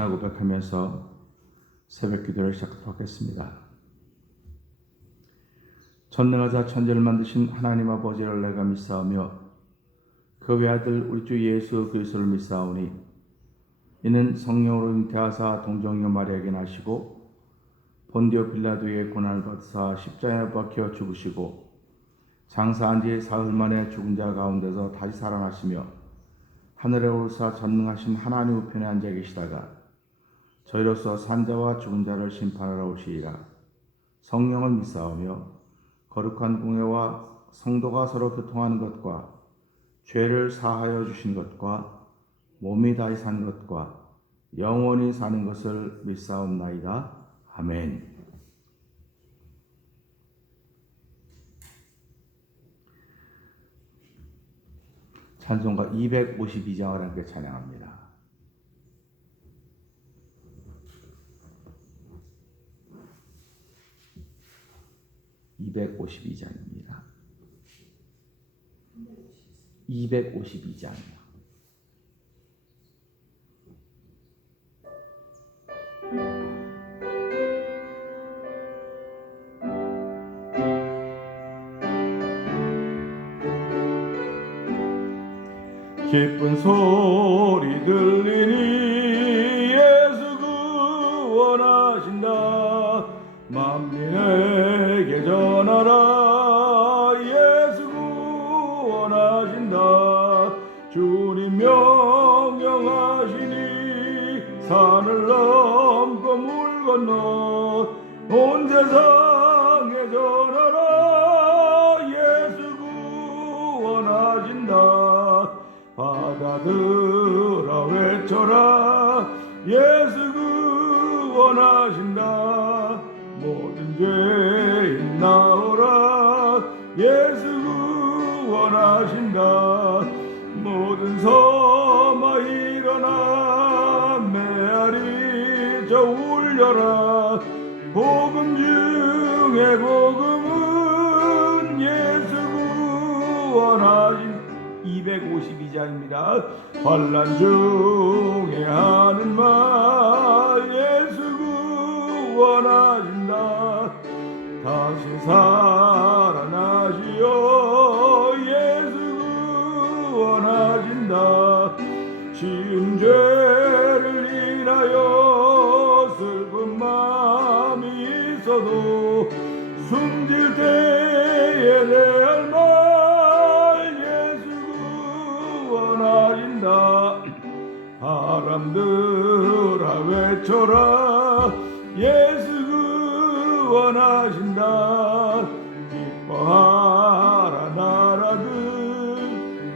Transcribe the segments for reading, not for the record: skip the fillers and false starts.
신앙 고백하면서 새벽 기도를 시작하겠습니다. 전능하사 천지를 만드신 하나님 아버지를 내가 믿사오며 그 외아들 우리 주 예수 그리스도를 믿사오니 이는 성령으로 잉태하사 동정녀 마리아에게 나시고 본디오 빌라도의 고난을 받으사 십자가에 박혀 죽으시고 장사한 지 사흘 만에 죽은 자 가운데서 다시 살아나시며 하늘에 오르사 전능하신 하나님 우편에 앉아 계시다가 저희로서 산자와 죽은 자를 심판하러 오시리라. 성령을 믿사오며 거룩한 공회와 성도가 서로 교통하는 것과 죄를 사하여 주신 것과 몸이 다시 사는 것과 영원히 사는 것을 믿사옵나이다. 아멘. 찬송가 252장을 함께 찬양합니다. (252장입니다) 252장이요. 기쁜 소리 들리니 예수 구원하신다. 만민에게 전하라. 예수 구원하신다. 주님 명령하시니 산을 넘고 물 건너 온 세상에 전하라. 예수 구원하신다. 바다들아 외쳐라. 예수 구원하신다. 모든 죄인 나오라. 예수 구원하신다. 모든 섬아 일어나 메아리 저 울려라. 복음 중에 복음은 예수 구원하신다. 252장입니다. 환난 중에 하는 말 예수 구원하신다. 다시 살아나시어 예수 구원하신다. 지은 죄를 인하여 슬픈 마음이 있어도 숨질 때에 내 할 말 예수 구원하신다. 바람들아 외쳐라. 예수 구원하신다. 기뻐하라 나라들.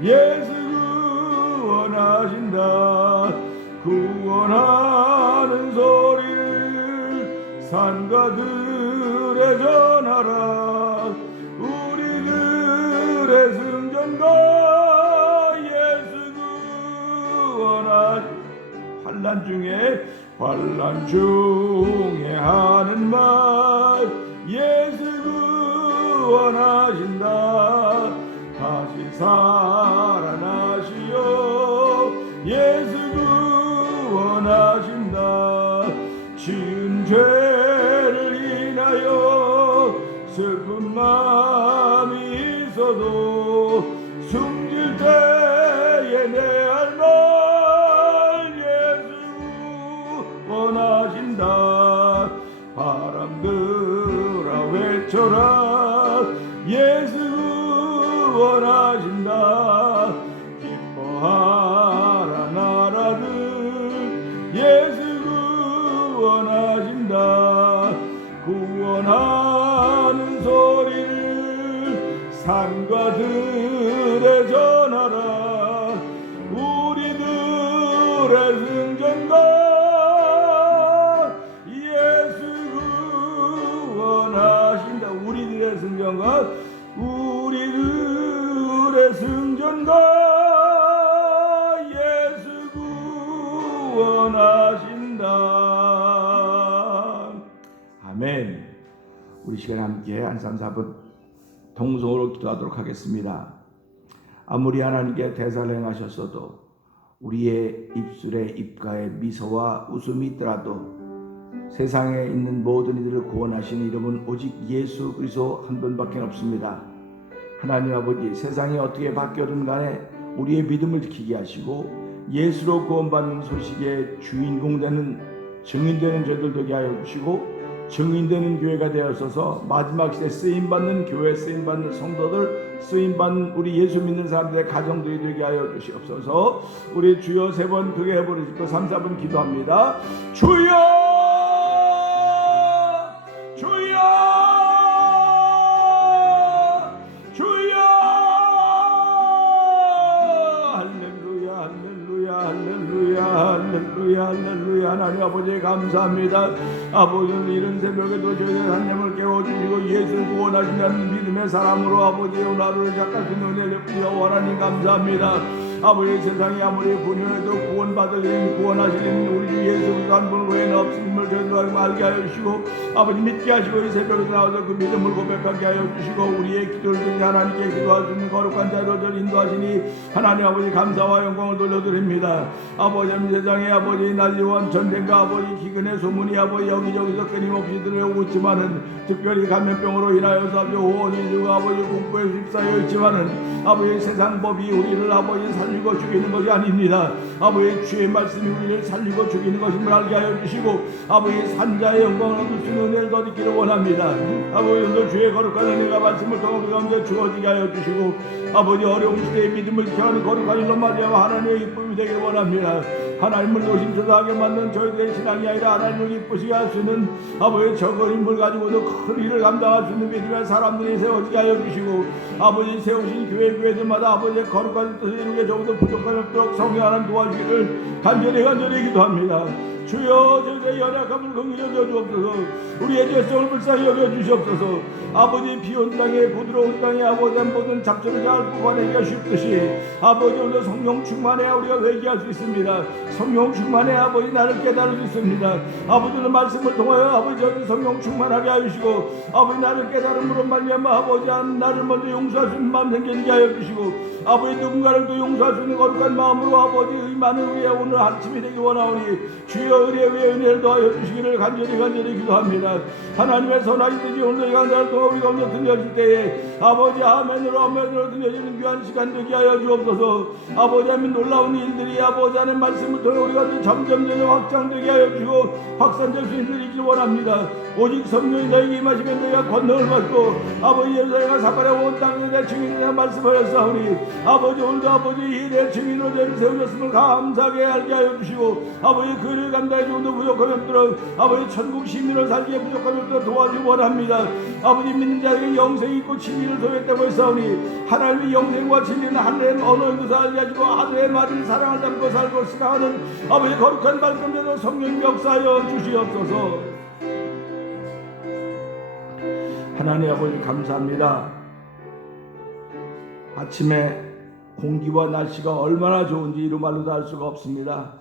예수 구원하신다. 구원하는 소리를 산과 들에 전하라. 우리들의 승전가 예수 구원하신다. 환난 중에 하는 말 예수 구원하신다. 다시 살아나시어 예수 구원하신다. 지은 죄를 인하여 슬픈 마음이 있어도 숨질 때에 내 할 말 예수 구원하신다. 바람들아 외쳐라. 예수 구원하신다. 기뻐하라 나라들. 예수 구원하신다. 구원하는 소리를 산과 들에 전하라. 우리들의 승전가 예수 구원하신다. 우리들의 승전가 우리들의 승전가 예수 구원하신다. 아멘. 우리 시간에 함께 한 3, 4분 동성으로 기도하도록 하겠습니다. 아무리 하나님께 대사를 행하셨어도 우리의 입술에 입가에 미소와 웃음이 있더라도 세상에 있는 모든 이들을 구원하신 이름은 오직 예수 그리스도 한 분밖에 없습니다. 하나님 아버지, 세상이 어떻게 바뀌어든 간에 우리의 믿음을 지키게 하시고 예수로 구원받는 소식의 주인공 되는 증인되는 저희들 되게 하여 주시고 증인되는 교회가 되어서서 마지막 시대 쓰임받는 교회, 쓰임받는 성도들, 쓰임받는 우리 예수 믿는 사람들의 가정들이 되게 하여 주시옵소서. 우리 주여 세 번 그게 해버리시고 3, 4분 기도합니다. 주여, 주여, 주여. 할렐루야, 할렐루야, 할렐루야, 할렐루야, 할렐루야. 하나님 아버지 감사합니다. 아버지는 이런 새벽에도 저희들 하나님을 깨워주시고 예수를 구원하신다는 믿음의 사람으로 아버지의 나를 작가신 은혜를 부여 하나님 감사합니다. 아버지, 세상이 아무리 분열해도 구원받을 일, 구원하실 일 우리 주 예수 그리스도 한 분 외에는 없음을 저희들 알게 하여 주시고 아버지 믿게 하시고 이 새벽에 나와서 그 믿음을 고백하게 하여 주시고 우리의 기도를 듣는 하나님께 기도할 수 있는 거룩한 자로 저를 인도하시니 하나님 아버지 감사와 영광을 돌려드립니다. 아버지, 세상에 아버지 난리와 전쟁과 아버지 기근의 소문이 아버지 여기저기서 끊임없이 들려오고 있지만은 특별히 감염병으로 인하여서 아버지 호원인류가 아버지 공포에 휩싸여 있지만은 아버지 세상 법이 우리를 아버지 살리고 죽이는 것이 아닙니다. 아버지 주의 말씀이 우리를 살리고 죽이는 것임을 알게 하여 주시고 아버지 산자의 영광을 얻을 수 있는 은혜를 더 얻기를 원합니다. 아버지 오늘 주의 거룩한 은혜가 말씀을 통해 우리 가운데 주어지게 하여 주시고 아버지 어려운 시대에 믿음을 지켜하는 거룩한 일로 말미암아 하나님의 기쁨이 되길 원합니다. 하나님을 노심초사하게 만든 저희들의 신앙이 아니라 하나님을 기쁘시게 할 수 있는 아버지 적은 힘을 가지고도 큰 일을 감당할 수 있는 믿음의 사람들이 세워지게 하여 주시고 아버지 세우신 교회들마다 아버지의 거룩한 뜻을 이루게 조금도 부족함이 없도록 성령 하나님 도와주기를 간절히 기도합니다. 주여, 저희의 연약함을 긍휼히 여겨 주옵소서. 우리의 죄성을 불쌍히 여겨 주시옵소서. 아버지, 비온 땅에 부드러운 땅에 아버지 모든 잡초를 잘 뽑아내기가 쉽듯이 아버지 오늘 성령 충만해야 우리가 회개할 수 있습니다. 성령 충만해야 아버지 나를 깨달을 수 있습니다. 아버지의 말씀을 통하여 아버지 저희 성령 충만하게 하시고 아버지 나를 깨달음으로 말미암아 아버지 나를 먼저 용서할 수 있는 마음 생기게 하여 주시고 아버지 누군가를 또 용서할 수 있는 거룩한 마음으로 아버지 의만은 우리의 오늘 아침이 되기 원하오니 주여 은혜 위에 은혜를 더하여 주시기를 간절히 기도합니다. 하나님의 선하신 뜻이 오늘 이 강단을 통해 우리가 오늘 들려질 때에 아버지 아멘으로 들려지는 귀한 시간 되게 하여 주옵소서. 아버지 하나님 놀라운 일들이 아버지 하나님 말씀을 통해 우리가 점점 확장되게 하여 주시고 확산될 수 있는 일이길 원합니다. 오직 성령이 너에게 임하시면 너희가 권능을 받고 아버지 예루살렘과 사마리아 온 땅에 내 증인이라 말씀하였사오니 아버지 오늘도 아버지 이 내 증인으로 저를 세우셨음을 감사하게 알게 하여 주시고 아버지 그 일을 감당해 주고도 부족함이 없도록 아버지 천국 시민을 살기에 부족함이 없도록 도와주기 원합니다. 아버지 믿는 자에게 영생이 있고 진리를 소유했다고 했사오니 하나님의 영생과 진리는 하늘의 언어에서 알게 하시고 하늘의 말을 사랑을 담고 살고 생각하는 아버지 거룩한 말씀대로 성령 역사하여 주시옵소서. 하나님 아버지 감사합니다. 아침에 공기와 날씨가 얼마나 좋은지 이루 말로도 알 수가 없습니다.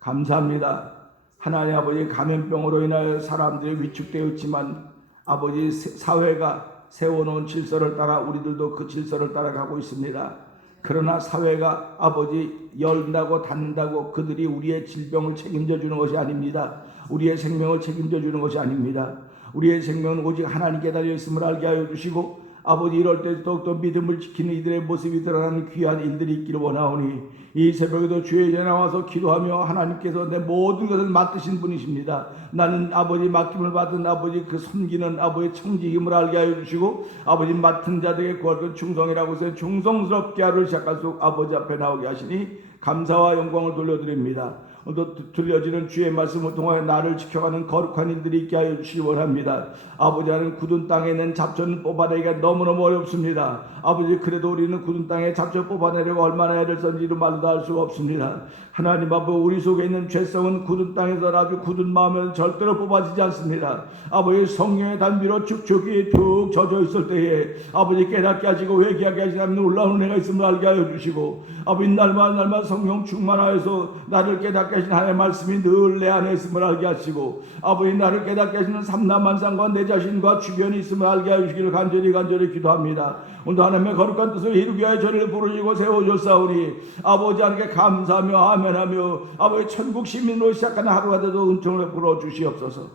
감사합니다. 하나님 아버지 감염병으로 인하여 사람들이 위축되어 있지만 아버지 사회가 세워놓은 질서를 따라 우리들도 그 질서를 따라가고 있습니다. 그러나 사회가 아버지 열린다고 닫는다고 그들이 우리의 질병을 책임져 주는 것이 아닙니다. 우리의 생명을 책임져 주는 것이 아닙니다. 우리의 생명은 오직 하나님께 달려 있음을 알게 하여 주시고 아버지 이럴 때 더욱더 믿음을 지키는 이들의 모습이 드러나는 귀한 일들이 있기를 원하오니 이 새벽에도 주의 전에 나와서 기도하며 하나님께서 내 모든 것을 맡으신 분이십니다. 나는 아버지 맡김을 받은 아버지 그 섬기는 아버지 청지임을 알게 하여 주시고 아버지 맡은 자들에게 구할 건 충성이라고 해서 충성스럽게 하루를 시작할 수 아버지 앞에 나오게 하시니 감사와 영광을 돌려드립니다. 오늘도 들려지는 주의 말씀을 통하여 나를 지켜가는 거룩한 일들이 있게 하여 주시기 원합니다. 아버지 하는 굳은 땅에 있는 잡초는 뽑아내기가 너무너무 어렵습니다. 아버지 그래도 우리는 굳은 땅에 잡초 뽑아내려고 얼마나 애를 썼는지도 말도 할 수가 없습니다. 하나님 아버지 우리 속에 있는 죄성은 굳은 땅에서 아주 굳은 마음에는 절대로 뽑아지지 않습니다. 아버지 성령의 단비로 축축이 툭 젖어 있을 때에 아버지 깨닫게 하시고 회개하게 하시는 놀라운 은혜가 있음을 알게 하여 주시고 아버지 날마다 성령 충만하여서 나를 깨닫게 깨닫게 하신 하나님의 말씀이 늘 내 안에 있음을 알게 하시고 아버지 나를 깨닫게 하시는 삼남만상과 내 자신과 주변에 있음을 알게 하시기를 간절히 기도합니다. 오늘도 하나님의 거룩한 뜻을 이루기 위하여 저를 부르시고 세워줬사오니 아버지 하나님께 감사하며 아멘하며 아버지 천국 시민으로 시작하는 하루가 되도 은총을 베풀어 주시옵소서.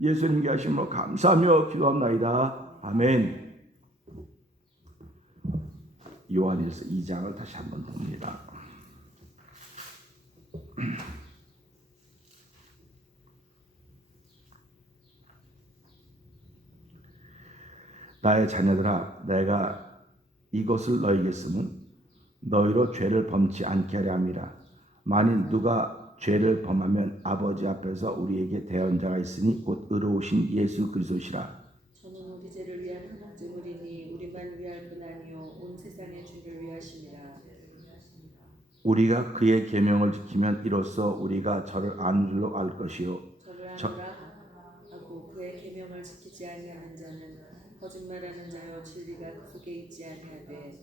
예수님께 하심으로 감사하며 기도합나이다. 아멘. 요한일서 2장을 다시 한번 봅니다. 나의 자녀들아, 내가 이것을 너희에게 쓰면 너희로 죄를 범치 않게 하려 함이라. 만일 누가 죄를 범하면 아버지 앞에서 우리에게 대언자가 있으니 곧 의로우신 예수 그리스도시라. 저는 우리 죄를 위한 하나님이니 우리만 위할 뿐 아니요 온 세상의 죄를 위하심이라. 우리가 그의 계명을 지키면 이로써 우리가 저를 아는 줄로 알 것이요. 저를 아노라 하고 그의 계명을 지키지 아니하는 자는 거짓말하는 자요 진리가 그 속에 있지 아니하되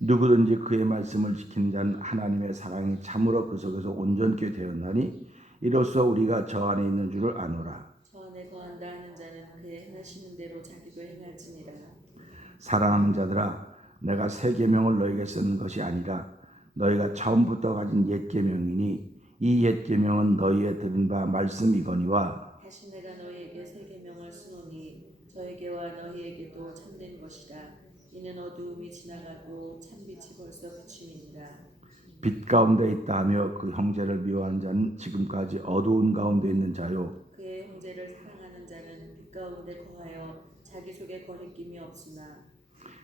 누구든지 그의 말씀을 지키는 자는 하나님의 사랑이 참으로 그 속에서 온전케 되었나니 이로써 우리가 저 안에 있는 줄을 아노라. 저 안에 거한다 하는 자는 그의 행하시는 대로 자기도 행할지니라. 사랑하는 자들아, 내가 새 계명을 너희에게 쓰는 것이 아니라 너희가 처음부터 가진 옛 계명이니 이 옛 계명은 너희의 들은 바 말씀이거니와 다시 내가 너희에게 새 계명을 쓰노니 저에게와 너희에게도 참된 것이라. 이는 어두움이 지나가고 참빛이 벌써 비침이니라. 빛 가운데 있다 하며 그 형제를 미워하는 자는 지금까지 어두운 가운데 있는 자요. 그의 형제를 사랑하는 자는 빛 가운데 거하여 자기 속에 거리낌이 없으나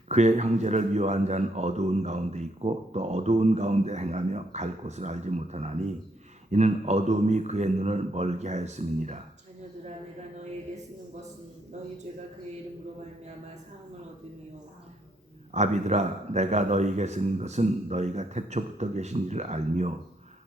그의 형제를 미워하는 자는 어두운 가운데 있고 또 어두운 가운데 행하며 갈 곳을 알지 못하나니 이는 어두움이 그의 눈을 멀게 하였음이니라. 자녀들아 내가 너희에게 쓰는 것은 너희 죄가 그의 이름으로 말미암아 사함을 얻음이요. 아비들아, 내가 너희에게 쓰는 것은 너희가 태초부터 계신 이를 알며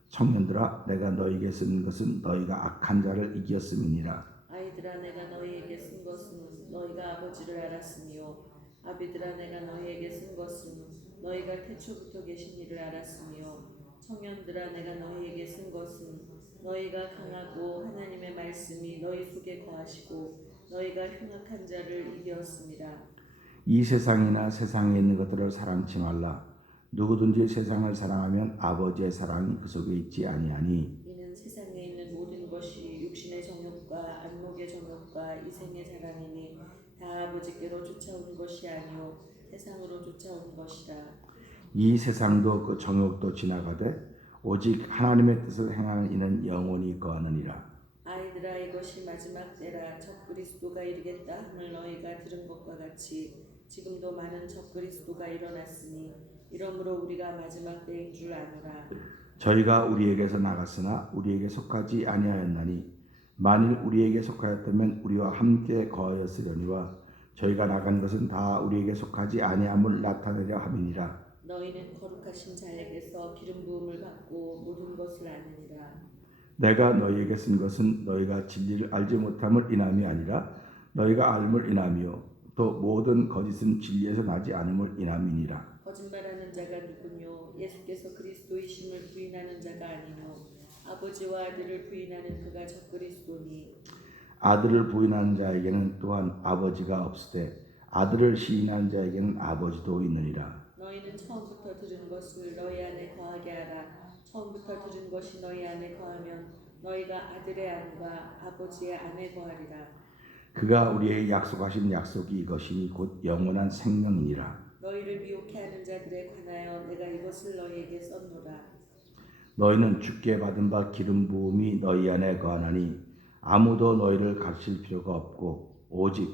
청년들아, 내가 너희에게 쓰는 것은 너희가 악한 자를 이겼음이니라. 아이들아 내가 너희에게 쓴 것은 너희가 아버지를 알았으며 아비들아 내가 너희에게 쓴 것은 너희가 태초부터 계신 이를 알았으며 청년들아 내가 너희에게 쓴 것은 너희가 강하고 하나님의 말씀이 너희 속에 거하시고 너희가 흉악한 자를 이겼습니다. 이 세상이나 세상에 있는 것들을 사랑치 말라. 누구든지 세상을 사랑하면 아버지의 사랑이 그 속에 있지 아니하니 이는 세상에 있는 모든 것이 육신의 정욕과 안목의 정욕과 이생의 자랑이니 다 아버지께로 쫓아온 것이 아니요 세상으로 쫓아온 것이라. 이 세상도 그 정욕도 지나가되 오직 하나님의 뜻을 행하는 이는 영원히 거하느니라. 아이들아 이것이 마지막 때라. 적 그리스도가 이르겠다 함을 너희가 들은 것과 같이 지금도 많은 적 그리스도가 일어났으니 이러므로 우리가 마지막 때인 줄 아노라. 저희가 우리에게서 나갔으나 우리에게 속하지 아니하였나니 만일 우리에게 속하였다면 우리와 함께 거하였으려니와 저희가 나간 것은 다 우리에게 속하지 아니함을 나타내려 함이니라. 너희는 거룩하신 자에게서 기름 부음을 받고 모든 것을 아느니라. 내가 너희에게 쓴 것은 너희가 진리를 알지 못함을 인함이 아니라 너희가 알음을 인함이요 또 모든 거짓은 진리에서 나지 않음을 인함이니라. 거짓말하는 자가 누구뇨? 예수께서 그리스도이심을 부인하는 자가 아니뇨. 아버지와 아들을 부인하는 그가 적 그리스도니. 아들을 부인하는 자에게는 또한 아버지가 없으되 아들을 시인하는 자에게는 아버지도 있느니라. 너희는 처음부터 들은 것을 너희 안에 거하게 하라. 처음부터 들은 것이 너희 안에 거하면 너희가 아들의 안과 아버지의 안에 거하리라. 그가 우리에게 약속하신 약속이 이것이니 곧 영원한 생명이니라. 너희를 미혹해 하는 자들에 관하여 내가 이것을 너희에게 썼노라. 너희는 주께 받은 바 기름 부음이 너희 안에 거하나니 아무도 너희를 가르칠 필요가 없고 오직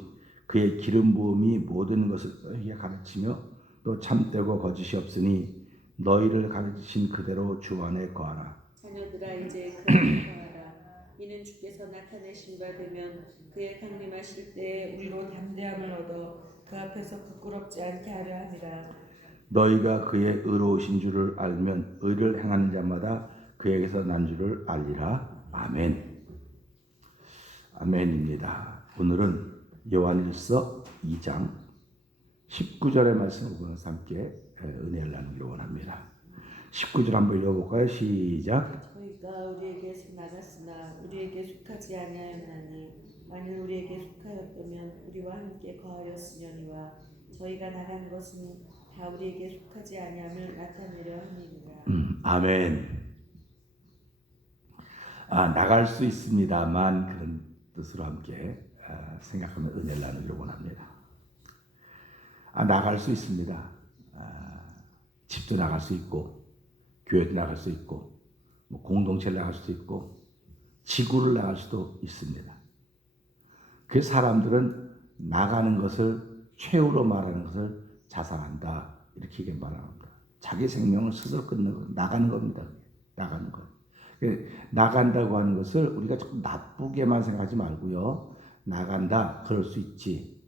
그의 기름 부음이 모든 것을 너희에게 가르치며 또 참되고 거짓이 없으니 너희를 가르치신 그대로 주 안에 거하라. 자녀들아 이제 그 안에 거하라. 이는 주께서 나타내신 바 되면 그의 강림하실 때에 우리로 담대함을 얻어 그 앞에서 부끄럽지 않게 하려 함이라. 너희가 그의 의로우신 줄을 알면 의를 행하는 자마다 그에게서 난 줄을 알리라. 아멘. 아멘입니다. 오늘은 요한일서 2장 19절의 말씀을 보면서 함께 은혜를 나누기를 원합니다. 19절 한번 읽어볼까요? 시작. 저희 그가 우리에게서 나갔으나 우리에게 속하지 아니하였나니 만일 우리에게 속하였다면 우리와 함께 거하였으려니와 저희가 나간 것은 다 우리에게 속하지 아니함을 나타내려 함이니라. 아멘. 나갈 수 있습니다만 그런 뜻으로 함께 생각하면 은혜를 나누기를 원합니다. 나갈 수 있습니다. 집도 나갈 수 있고 교회도 나갈 수 있고 공동체를 나갈 수도 있고 지구를 나갈 수도 있습니다. 그 사람들은 나가는 것을 최후로 말하는 것을 자상한다 이렇게 말합니다. 자기 생명을 스스로 끊는 것, 나가는 겁니다. 나가는 것. 나간다고 하는 것을 우리가 조금 나쁘게만 생각하지 말고요. 나간다, 그럴 수 있지.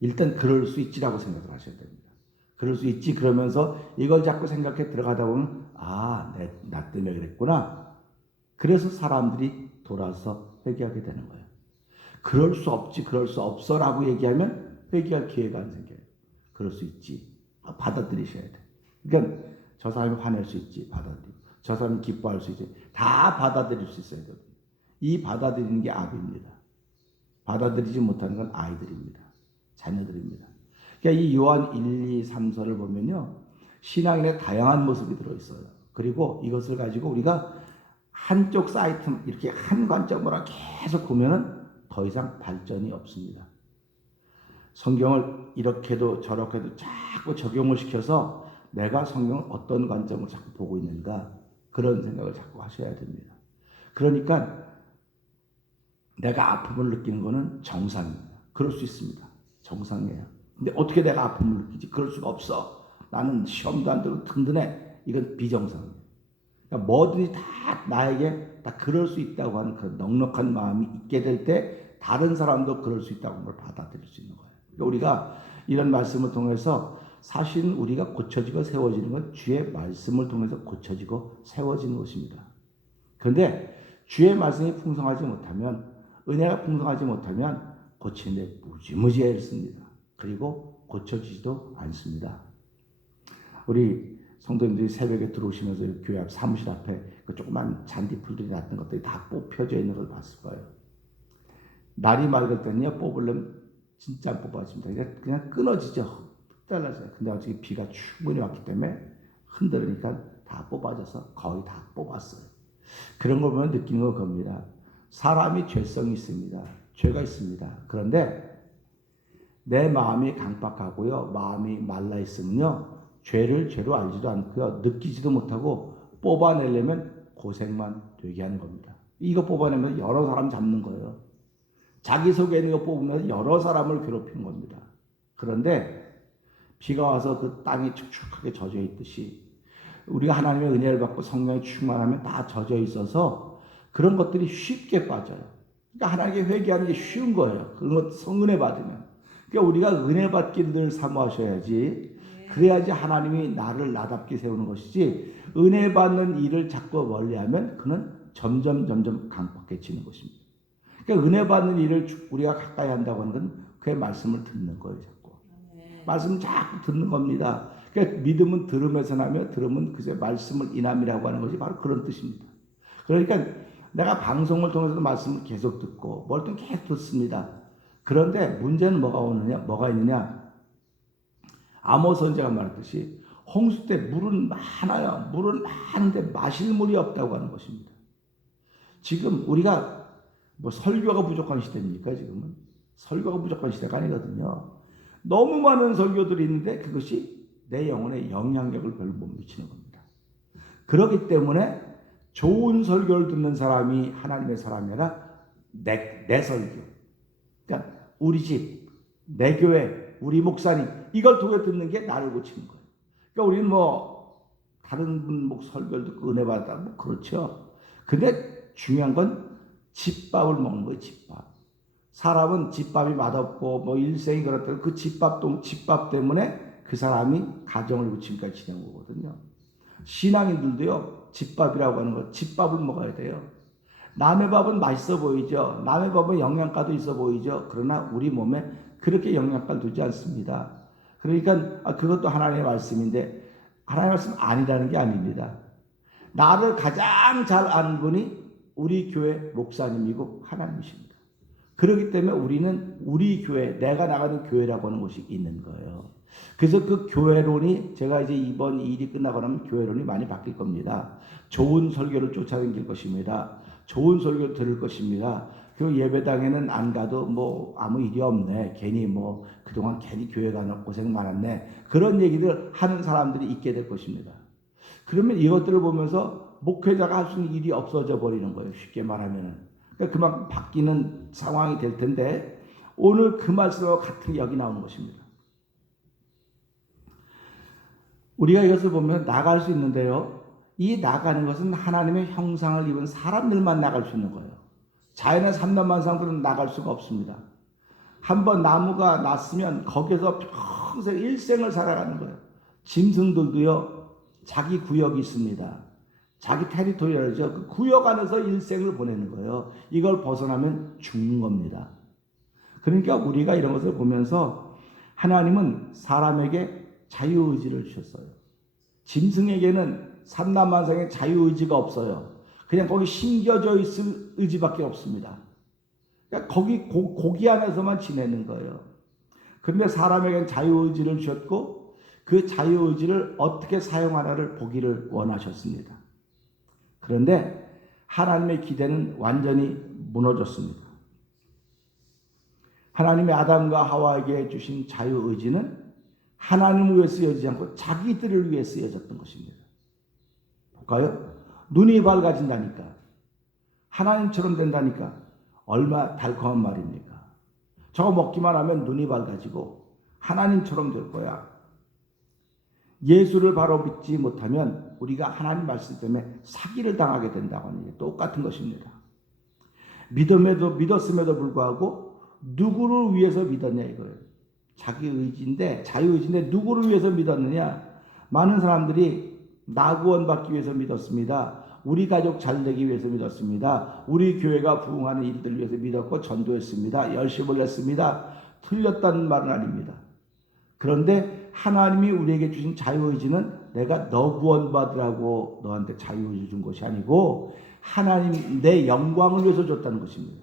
일단 그럴 수 있지라고 생각을 하셔야 됩니다. 그럴 수 있지 그러면서 이걸 자꾸 생각해 들어가다 보면 나 때문에 그랬구나. 그래서 사람들이 돌아서 회개하게 되는 거예요. 그럴 수 없지, 그럴 수 없어라고 얘기하면 회개할 기회가 안 생겨요. 그럴 수 있지. 받아들이셔야 돼. 그러니까 저 사람이 화낼 수 있지, 받아들이고. 저 사람이 기뻐할 수 있지. 다 받아들일 수 있어야 돼요. 이 받아들이는 게 압입니다. 받아들이지 못하는 건 아이들입니다. 자녀들입니다. 그러니까 이 요한 1, 2, 3서를 보면요. 신앙인의 다양한 모습이 들어있어요. 그리고 이것을 가지고 우리가 한쪽 사이트 이렇게 한 관점으로 계속 보면은 더 이상 발전이 없습니다. 성경을 이렇게도 저렇게도 자꾸 적용을 시켜서 내가 성경을 어떤 관점으로 자꾸 보고 있는가 그런 생각을 자꾸 하셔야 됩니다. 그러니까 내가 아픔을 느끼는 것은 정상입니다. 그럴 수 있습니다. 정상이에요. 근데 어떻게 내가 아픔을 느끼지? 그럴 수가 없어. 나는 시험도 안 되고 든든해. 이건 비정상이에요. 그러니까 뭐든지 다 나에게 다 그럴 수 있다고 하는 그런 넉넉한 마음이 있게 될 때 다른 사람도 그럴 수 있다고 걸 받아들일 수 있는 거예요. 그러니까 우리가 이런 말씀을 통해서 사실 우리가 고쳐지고 세워지는 건 주의 말씀을 통해서 고쳐지고 세워지는 것입니다. 그런데 주의 말씀이 풍성하지 못하면 은혜가 풍성하지 못하면 고치는데 무지무지 애를 씁니다. 그리고 고쳐지지도 않습니다. 우리 성도님들이 새벽에 들어오시면서 교회 앞 사무실 앞에 그 조그만 잔디풀들이 났던 것들이 다 뽑혀져 있는 걸 봤을 거예요. 날이 맑을 때는요 뽑으려면 진짜 안 뽑아집니다. 그냥 끊어지죠. 잘라져요. 근데 어저께 비가 충분히 왔기 때문에 흔들으니까 다 뽑아져서 거의 다 뽑았어요. 그런 걸 보면 느끼는 거 겁니다. 사람이 죄성이 있습니다. 죄가 있습니다. 그런데 내 마음이 강박하고요. 마음이 말라 있으면요. 죄를 죄로 알지도 않고요. 느끼지도 못하고 뽑아내려면 고생만 되게 하는 겁니다. 이거 뽑아내면 여러 사람 잡는 거예요. 자기 속에 있는 거 뽑으면 여러 사람을 괴롭히는 겁니다. 그런데 비가 와서 그 땅이 축축하게 젖어 있듯이 우리가 하나님의 은혜를 받고 성령에 충만하면 다 젖어 있어서 그런 것들이 쉽게 빠져요. 그러니까 하나님께 회개하는 게 쉬운 거예요. 그런 것 성은혜 받으면. 그러니까 우리가 은혜 받기를 늘 사모하셔야지. 그래야지 하나님이 나를 나답게 세우는 것이지 은혜 받는 일을 자꾸 멀리하면 그는 점점 강박해지는 것입니다. 그러니까 은혜 받는 일을 우리가 가까이 한다고 하는 건 그의 말씀을 듣는 거예요. 자꾸. 말씀 자꾸 듣는 겁니다. 그러니까 믿음은 들음에서 나며 들음은 그새 말씀을 인함이라고 하는 것이 바로 그런 뜻입니다. 그러니까 내가 방송을 통해서도 말씀을 계속 듣고 뭘 좀 계속 듣습니다. 그런데 문제는 뭐가 있느냐? 아모스 선지자가 말했듯이 홍수 때 물은 많아요. 물은 많은데 마실 물이 없다고 하는 것입니다. 지금 우리가 설교가 부족한 시대입니까? 지금은 설교가 부족한 시대가 아니거든요. 너무 많은 설교들이 있는데 그것이 내 영혼에 영향력을 별로 못 미치는 겁니다. 그렇기 때문에 좋은 설교를 듣는 사람이 하나님의 사람이 아니라 내 설교. 그러니까 우리 집, 내 교회, 우리 목사님 이걸 통해 듣는 게 나를 고치는 거예요. 그러니까 우리는 다른 분 설교를 듣고 은혜 받았다 그렇죠. 근데 중요한 건 집밥을 먹는 거예요. 집밥. 사람은 집밥이 맛없고 일생이 그렇다고 그 집밥 때문에 그 사람이 가정을 지금까지 지낸 거거든요. 신앙인들도요. 집밥이라고 하는 거 집밥을 먹어야 돼요. 남의 밥은 맛있어 보이죠. 남의 밥은 영양가도 있어 보이죠. 그러나 우리 몸에 그렇게 영양가를 두지 않습니다. 그러니까 그것도 하나님의 말씀인데 하나님의 말씀 아니라는 게 아닙니다. 나를 가장 잘 아는 분이 우리 교회 목사님이고 하나님이십니다. 그렇기 때문에 우리는 우리 교회, 내가 나가는 교회라고 하는 곳이 있는 거예요. 그래서 그 교회론이 제가 이제 이번 일이 끝나고 나면 교회론이 많이 바뀔 겁니다. 좋은 설교를 쫓아다닐 것입니다. 좋은 설교를 들을 것입니다. 그 예배당에는 안 가도 뭐 아무 일이 없네. 괜히 뭐 그동안 괜히 교회 가는 고생 많았네. 그런 얘기들 하는 사람들이 있게 될 것입니다. 그러면 이것들을 보면서 목회자가 할 수 있는 일이 없어져 버리는 거예요. 쉽게 말하면은. 그러니까 그만 바뀌는 상황이 될 텐데 오늘 그 말씀과 같은 게 여기 나오는 것입니다. 우리가 이것을 보면 나갈 수 있는데요. 이 나가는 것은 하나님의 형상을 입은 사람들만 나갈 수 있는 거예요. 자연의 삼라만상들은 나갈 수가 없습니다. 한번 나무가 났으면 거기서 평생 일생을 살아가는 거예요. 짐승들도요. 자기 구역이 있습니다. 자기 테리토리얼이죠. 그 구역 안에서 일생을 보내는 거예요. 이걸 벗어나면 죽는 겁니다. 그러니까 우리가 이런 것을 보면서 하나님은 사람에게 자유의지를 주셨어요. 짐승에게는 삼라만상의 자유의지가 없어요. 그냥 거기 심겨져 있을 의지밖에 없습니다. 그러니까 거기 고기 안에서만 지내는 거예요. 그런데 사람에게는 자유의지를 주셨고 그 자유의지를 어떻게 사용하나를 보기를 원하셨습니다. 그런데 하나님의 기대는 완전히 무너졌습니다. 하나님의 아담과 하와에게 주신 자유의지는 하나님을 위해 쓰여지지 않고 자기들을 위해 쓰여졌던 것입니다. 볼까요? 눈이 밝아진다니까. 하나님처럼 된다니까. 얼마 달콤한 말입니까? 저거 먹기만 하면 눈이 밝아지고 하나님처럼 될 거야. 예수를 바로 믿지 못하면 우리가 하나님 말씀 때문에 사기를 당하게 된다고 하는 게 똑같은 것입니다. 믿었음에도 불구하고 누구를 위해서 믿었냐 이거예요. 자기 의지인데 자유의지인데 누구를 위해서 믿었느냐. 많은 사람들이 나 구원받기 위해서 믿었습니다. 우리 가족 잘 되기 위해서 믿었습니다. 우리 교회가 부흥하는 일들을 위해서 믿었고 전도했습니다. 열심을 냈습니다. 틀렸다는 말은 아닙니다. 그런데 하나님이 우리에게 주신 자유의지는 내가 너 구원받으라고 너한테 자유의지 준 것이 아니고 하나님 내 영광을 위해서 줬다는 것입니다.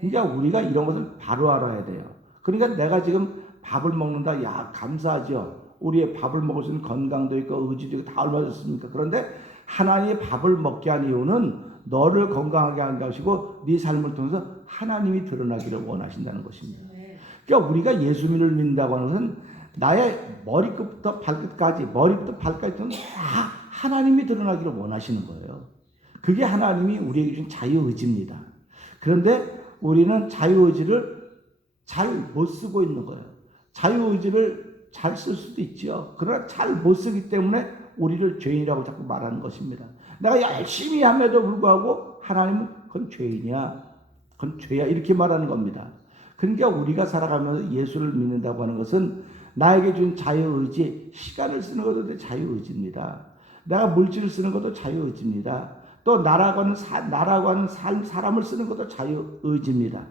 그러니까 우리가 이런 것을 바로 알아야 돼요. 그러니까 내가 지금 밥을 먹는다. 야 감사하죠. 우리의 밥을 먹을 수 있는 건강도 있고 의지도 있고 다 얼마나 좋습니까? 그런데 하나님의 밥을 먹게 한 이유는 너를 건강하게 한 것이고 네 삶을 통해서 하나님이 드러나기를 원하신다는 것입니다. 그러니까 우리가 예수님을 믿는다고 하는 것은 나의 머리끝부터 발끝까지 다 하나님이 드러나기를 원하시는 거예요. 그게 하나님이 우리에게 준 자유의지입니다. 그런데 우리는 자유의지를 잘 못 쓰고 있는 거예요. 자유의지를 잘 쓸 수도 있죠. 그러나 잘 못 쓰기 때문에 우리를 죄인이라고 자꾸 말하는 것입니다. 내가 열심히 함에도 불구하고 하나님은 그건 죄인이야. 그건 죄야. 이렇게 말하는 겁니다. 그러니까 우리가 살아가면서 예수를 믿는다고 하는 것은 나에게 준 자유의지, 시간을 쓰는 것도 자유의지입니다. 내가 물질을 쓰는 것도 자유의지입니다. 또 나라고 하는 사람을 쓰는 것도 자유의지입니다.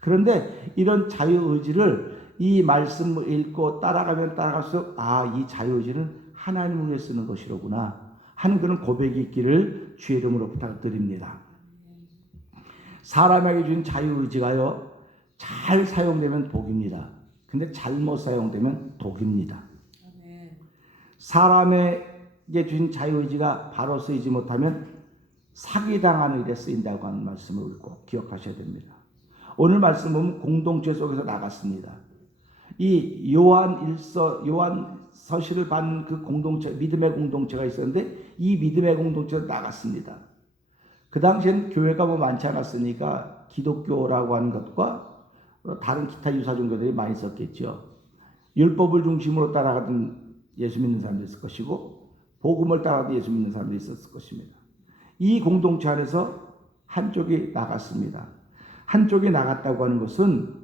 그런데 이런 자유의지를 이 말씀을 읽고 따라가면 따라갈수록 이 자유의지는 하나님을 위해 쓰는 것이로구나 하는 그런 고백이 있기를 주의 이름으로 부탁드립니다. 사람에게 준 자유의지가요 잘 사용되면 복입니다. 근데 잘못 사용되면 독입니다. 사람에게 준 자유의지가 바로 쓰이지 못하면 사기당하는 일에 쓰인다고 하는 말씀을 꼭 기억하셔야 됩니다. 오늘 말씀 보면 공동체 속에서 나갔습니다. 이 요한 서신을 받는 그 공동체, 믿음의 공동체가 있었는데 이 믿음의 공동체가 나갔습니다. 그 당시에는 교회가 많지 않았으니까 기독교라고 하는 것과 다른 기타 유사 종교들이 많이 있었겠죠. 율법을 중심으로 따라가던 예수 믿는 사람도 있을 것이고 복음을 따라가던 예수 믿는 사람도 있었을 것입니다. 이 공동체 안에서 한쪽이 나갔습니다. 한쪽이 나갔다고 하는 것은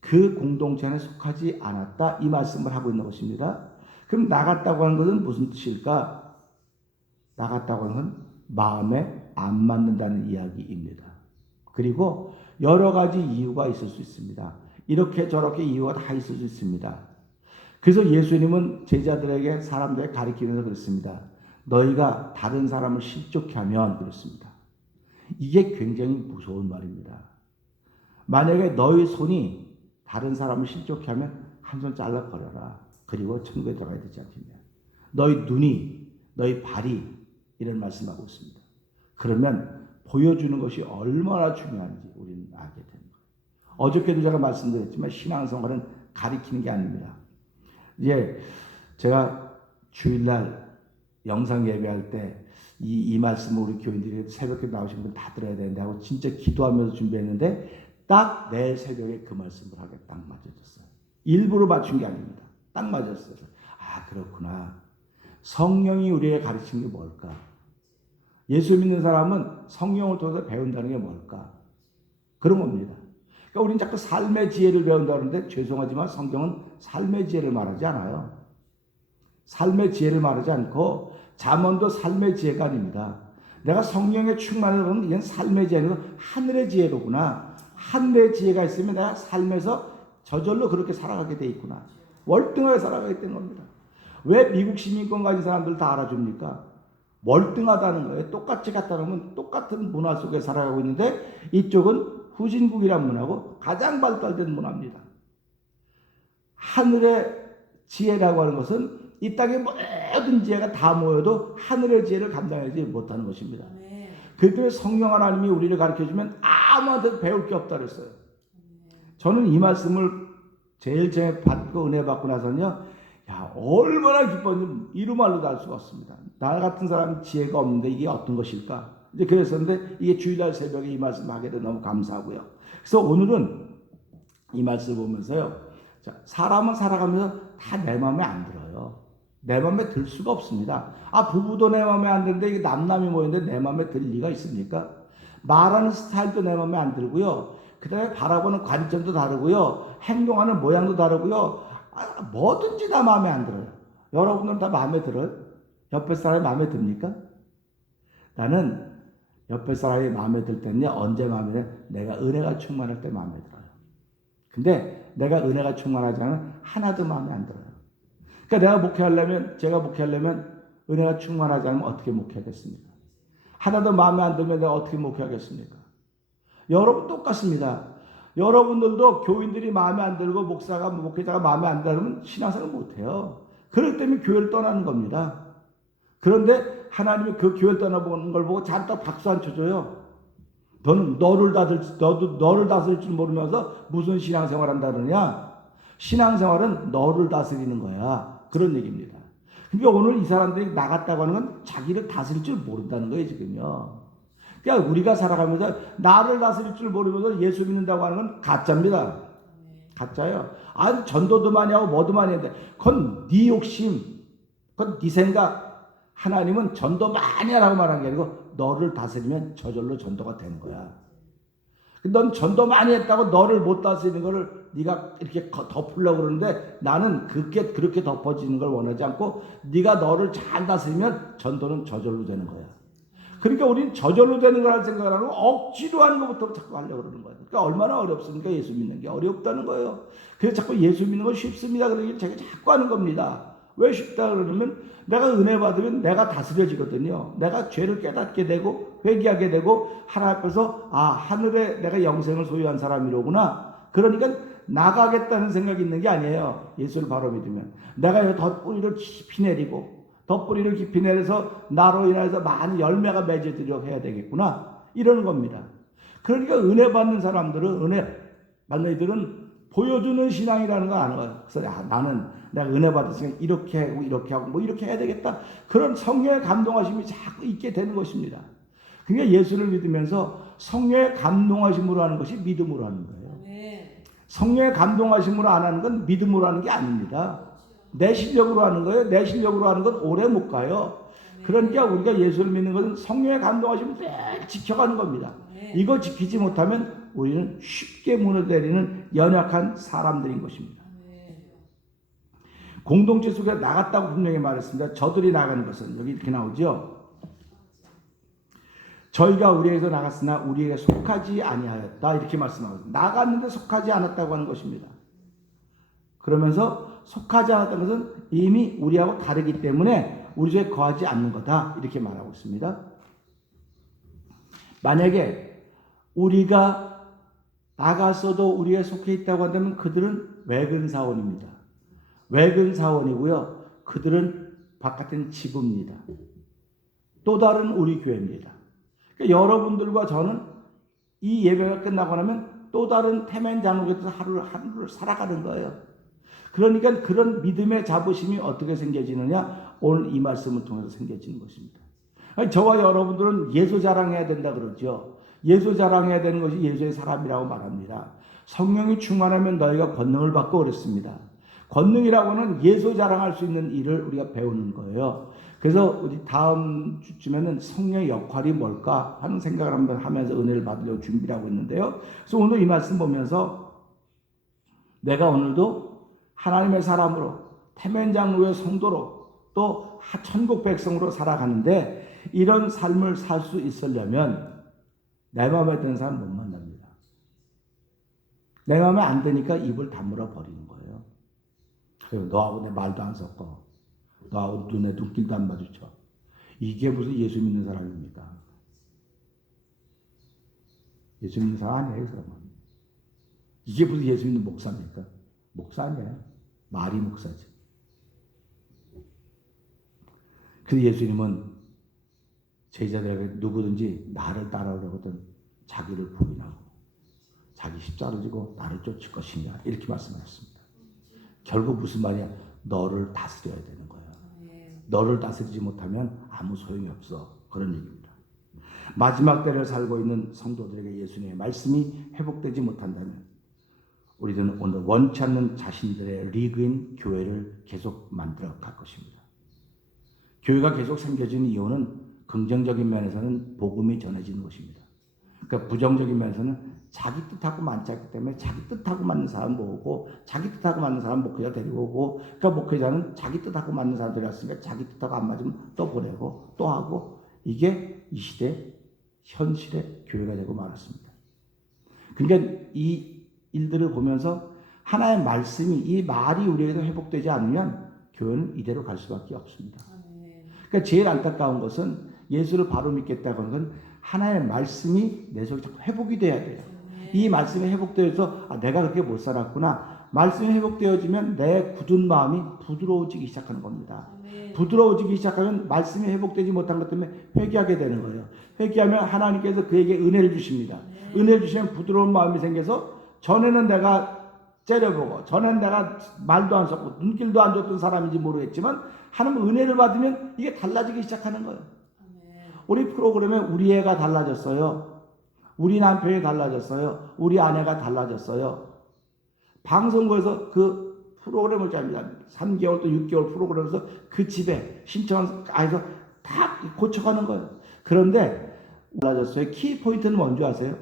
그 공동체 안에 속하지 않았다 이 말씀을 하고 있는 것입니다. 그럼 나갔다고 하는 것은 무슨 뜻일까? 나갔다고 하는 건 마음에 안 맞는다는 이야기입니다. 그리고 여러 가지 이유가 있을 수 있습니다. 이렇게 저렇게 이유가 다 있을 수 있습니다. 그래서 예수님은 제자들에게 사람들에게 가르치면서 그랬습니다. 너희가 다른 사람을 실족케 하면 그렇습니다. 이게 굉장히 무서운 말입니다. 만약에 너희 손이 다른 사람을 실족케 하면 한 손 잘라버려라. 그리고 천국에 들어가야 되지 않겠냐. 너희 눈이, 너희 발이 이런 말씀하고 있습니다. 그러면 보여주는 것이 얼마나 중요한지 우리는 알게 되는 거예요. 어저께도 제가 말씀드렸지만 신앙생활은 가리키는 게 아닙니다. 이제 제가 주일날 영상 예배할 때 이 말씀을 우리 교인들이 새벽에 나오신 분 다 들어야 되는데 하고 진짜 기도하면서 준비했는데 딱 내일 새벽에 그 말씀을 하게 딱 맞아졌어요. 일부러 맞춘 게 아닙니다. 딱 맞았어요. 아, 그렇구나. 성령이 우리에게 가르치는 게 뭘까? 예수 믿는 사람은 성령을 통해서 배운다는 게 뭘까? 그런 겁니다. 그러니까 우리는 자꾸 삶의 지혜를 배운다는데 죄송하지만 성경은 삶의 지혜를 말하지 않아요. 삶의 지혜를 말하지 않고 잠언도 삶의 지혜가 아닙니다. 내가 성령의 충만을 보면 이건 삶의 지혜는 하늘의 지혜로구나. 하늘의 지혜가 있으면 내가 삶에서 저절로 그렇게 살아가게 돼 있구나. 월등하게 살아가게 되는 겁니다. 왜 미국 시민권 가진 사람들 다 알아줍니까? 월등하다는 거예요. 똑같이 갖다 놓으면 똑같은 문화 속에 살아가고 있는데 이쪽은 후진국이란 문화고 가장 발달된 문화입니다. 하늘의 지혜라고 하는 것은 이 땅의 모든 지혜가 다 모여도 하늘의 지혜를 감당하지 못하는 것입니다. 그렇기 때문에 성령 하나님이 우리를 가르쳐주면 아무한테도 배울 게 없다 그랬어요. 저는 이 말씀을 제일 처음에 받고 은혜 받고 나서는요. 야, 얼마나 기뻤는지 이루말로도 알 수가 없습니다. 나 같은 사람이 지혜가 없는데 이게 어떤 것일까? 이제 그랬었는데 이게 주일날 새벽에 이 말씀 하게 돼 너무 감사하고요. 그래서 오늘은 이 말씀을 보면서요. 자, 사람은 살아가면서 다 내 마음에 안 들어요. 내 마음에 들 수가 없습니다. 아, 부부도 내 마음에 안 드는데 이게 남남이 모였는데 내 마음에 들 리가 있습니까? 말하는 스타일도 내 마음에 안 들고요. 그 다음에 바라보는 관점도 다르고요. 행동하는 모양도 다르고요. 아, 뭐든지 다 마음에 안 들어요. 여러분들은 다 마음에 들어요? 옆에 사람이 마음에 듭니까? 나는 옆에 사람이 마음에 들 때는 언제 마음에 들어요? 내가 은혜가 충만할 때 마음에 들어요. 근데 내가 은혜가 충만하지 않으면 하나도 마음에 안 들어요. 그러니까 제가 목회하려면 은혜가 충만하지 않으면 어떻게 목회하겠습니까? 하나도 마음에 안 들면 내가 어떻게 목회하겠습니까? 여러분 똑같습니다. 여러분들도 교인들이 마음에 안 들고 목회자가 마음에 안 들면 신앙생활 못해요. 그럴 때문에 교회를 떠나는 겁니다. 그런데 하나님이 그 교회를 떠나보는 걸 보고 잔뜩 박수 안 쳐줘요. 너는 너를 다스릴 줄 모르면서 무슨 신앙생활 한다 그러냐? 신앙생활은 너를 다스리는 거야. 그런 얘기입니다. 그러니까 오늘 이 사람들이 나갔다고 하는 건 자기를 다스릴 줄 모른다는 거예요, 지금요. 그러니까 우리가 살아가면서 나를 다스릴 줄 모르면서 예수 믿는다고 하는 건 가짜입니다. 가짜예요. 아주 전도도 많이 하고 뭐도 많이 했는데 그건 네 욕심, 그건 네 생각. 하나님은 전도 많이 하라고 말한 게 아니고 너를 다스리면 저절로 전도가 되는 거야. 넌 전도 많이 했다고 너를 못 다스리는 거를 네가 이렇게 덮으려고 그러는데 나는 그렇게 덮어지는 걸 원하지 않고 네가 너를 잘 다스리면 전도는 저절로 되는 거야. 그러니까 우리는 저절로 되는 걸 생각을 하고 억지로 하는 것부터 자꾸 하려고 그러는 거예요. 그러니까 얼마나 어렵습니까? 예수 믿는 게 어렵다는 거예요. 그래서 자꾸 예수 믿는 건 쉽습니다. 그러기 제가 자꾸 하는 겁니다. 왜 쉽다 그러면 내가 은혜 받으면 내가 다스려지거든요. 내가 죄를 깨닫게 되고 회개하게 되고 하나님 앞에서 하늘에 내가 영생을 소유한 사람이로구나. 그러니까 나가겠다는 생각이 있는 게 아니에요. 예수를 바로 믿으면. 내가 덧뿌리를 깊이 내리고 덧뿌리를 깊이 내려서 나로 인해서 많은 열매가 맺어지려고 해야 되겠구나. 이러는 겁니다. 그러니까 은혜 받는 사람들은 은혜 받는 이들은 보여주는 신앙이라는 거 아는 거예요. 그래서 나는 내가 은혜 받았으니까 이렇게 하고 뭐 이렇게 해야 되겠다. 그런 성령의 감동하심이 자꾸 있게 되는 것입니다. 그러니까 예수를 믿으면서 성령의 감동하심으로 하는 것이 믿음으로 하는 거예요. 성령의 감동하심으로 안 하는 건 믿음으로 하는 게 아닙니다. 내 실력으로 하는 거예요. 내 실력으로 하는 건 오래 못 가요. 그러니까 우리가 예수를 믿는 것은 성령의 감동하심을 늘 지켜가는 겁니다. 이거 지키지 못하면 우리는 쉽게 무너뜨리는 연약한 사람들인 것입니다. 공동체 속에 나갔다고 분명히 말했습니다. 저들이 나가는 것은 여기 이렇게 나오죠. 저희가 우리에게서 나갔으나 우리에게 속하지 아니하였다 이렇게 말씀하고 나갔는데 속하지 않았다고 하는 것입니다. 그러면서 속하지 않았다는 것은 이미 우리하고 다르기 때문에 우리 중에 거하지 않는 거다 이렇게 말하고 있습니다. 만약에 우리가 나가서도 우리에 속해 있다고 한다면 그들은 외근 사원입니다. 외근 사원이고요. 그들은 바깥은 지부입니다. 또 다른 우리 교회입니다. 그러니까 여러분들과 저는 이 예배가 끝나고 나면 또 다른 태멘 장로교에서 하루를 살아가는 거예요. 그러니까 그런 믿음의 자부심이 어떻게 생겨지느냐? 오늘 이 말씀을 통해서 생겨지는 것입니다. 아니, 저와 여러분들은 예수 자랑해야 된다 그러죠. 예수 자랑해야 되는 것이 예수의 사람이라고 말합니다. 성령이 충만하면 너희가 권능을 받고 그랬습니다. 권능이라고는 예수 자랑할 수 있는 일을 우리가 배우는 거예요. 그래서 우리 다음 주쯤에는 성령의 역할이 뭘까 하는 생각을 한번 하면서 은혜를 받으려고 준비를 하고 있는데요. 그래서 오늘 이 말씀 보면서 내가 오늘도 하나님의 사람으로 태멘 장로의 성도로 또 천국 백성으로 살아가는데 이런 삶을 살 수 있으려면 내 마음에 드는 사람 못 만납니다. 내 마음에 안 드니까 입을 다물어 버리는 거예요. 너하고 내 말도 안 섞어. 너하고 눈에 눈길도 안 마주쳐. 이게 무슨 예수 믿는 사람입니까? 예수 믿는 사람 아니에요, 이 사람은. 이게 무슨 예수 믿는 목사입니까? 목사 아니에요. 말이 목사지. 그래서 예수님은 제자들에게 누구든지 나를 따라오려거든 자기를 부인하고 자기 십자가를 지고 나를 쫓을 것이냐 이렇게 말씀하셨습니다. 결국 무슨 말이야? 너를 다스려야 되는 거야. 너를 다스리지 못하면 아무 소용이 없어. 그런 얘기입니다. 마지막 때를 살고 있는 성도들에게 예수님의 말씀이 회복되지 못한다면 우리들은 오늘 원치 않는 자신들의 리그인 교회를 계속 만들어 갈 것입니다. 교회가 계속 생겨지는 이유는 긍정적인 면에서는 복음이 전해지는 것입니다. 그러니까 부정적인 면에서는 자기 뜻하고 많지 않기 때문에 자기 뜻하고 맞는 사람 모으고 자기 뜻하고 맞는 사람 목회자 데리고 오고 그러니까 목회자는 자기 뜻하고 맞는 사람들이 왔으니까 자기 뜻하고 안 맞으면 또 보내고 또 하고 이게 이 시대 현실의 교회가 되고 말았습니다. 그러니까 이 일들을 보면서 하나의 말씀이 이 말이 우리에게도 회복되지 않으면 교회는 이대로 갈 수밖에 없습니다. 그러니까 제일 안타까운 것은 예수를 바로 믿겠다고 하는 건 하나의 말씀이 내 속에 자꾸 회복이 돼야 돼요. 이 말씀이 회복되어서 내가 그렇게 못 살았구나. 말씀이 회복되어지면 내 굳은 마음이 부드러워지기 시작하는 겁니다. 부드러워지기 시작하면 말씀이 회복되지 못한 것 때문에 회개하게 되는 거예요. 회개하면 하나님께서 그에게 은혜를 주십니다. 은혜를 주시면 부드러운 마음이 생겨서 전에는 내가 째려보고 전에는 내가 말도 안 섞고 눈길도 안 줬던 사람인지 모르겠지만 하나님 은혜를 받으면 이게 달라지기 시작하는 거예요. 우리 프로그램에 우리 애가 달라졌어요. 우리 남편이 달라졌어요. 우리 아내가 달라졌어요. 방송국에서 그 프로그램을 짭니다. 3개월 또 6개월 프로그램에서 그 집에 신청한 아이가 다 고쳐가는 거예요. 그런데 달라졌어요. 키포인트는 뭔지 아세요?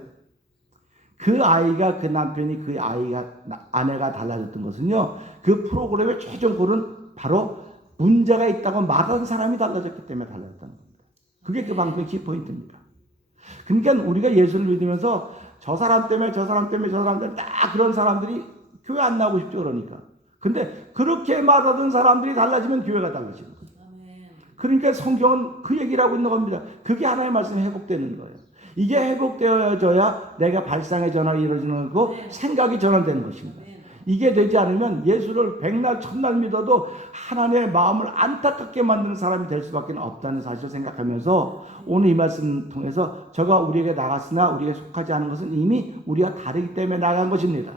그 아이가 그 남편이 그 아이가 아내가 달라졌던 것은요. 그 프로그램의 최종 골은 바로 문제가 있다고 말하는 사람이 달라졌기 때문에 달라졌다는 겁니다. 그게 그 방송의 키포인트입니다. 그러니까 우리가 예수를 믿으면서 저 사람 때문에 저 사람 때문에 저 사람 때문에 다 그런 사람들이 교회 안 나오고 싶죠. 그러니까. 근데 그렇게 말하던 사람들이 달라지면 교회가 달라지는 거예요. 그러니까 성경은 그 얘기를 하고 있는 겁니다. 그게 하나님의 말씀이 회복되는 거예요. 이게 회복되어져야 내가 발상의 전환이 이루어지는 거고 생각이 전환되는 것입니다. 이게 되지 않으면 예수를 백날 천날 믿어도 하나님의 마음을 안타깝게 만드는 사람이 될 수밖에 없다는 사실을 생각하면서 오늘 이 말씀을 통해서 저가 우리에게 나갔으나 우리에게 속하지 않은 것은 이미 우리가 다르기 때문에 나간 것입니다.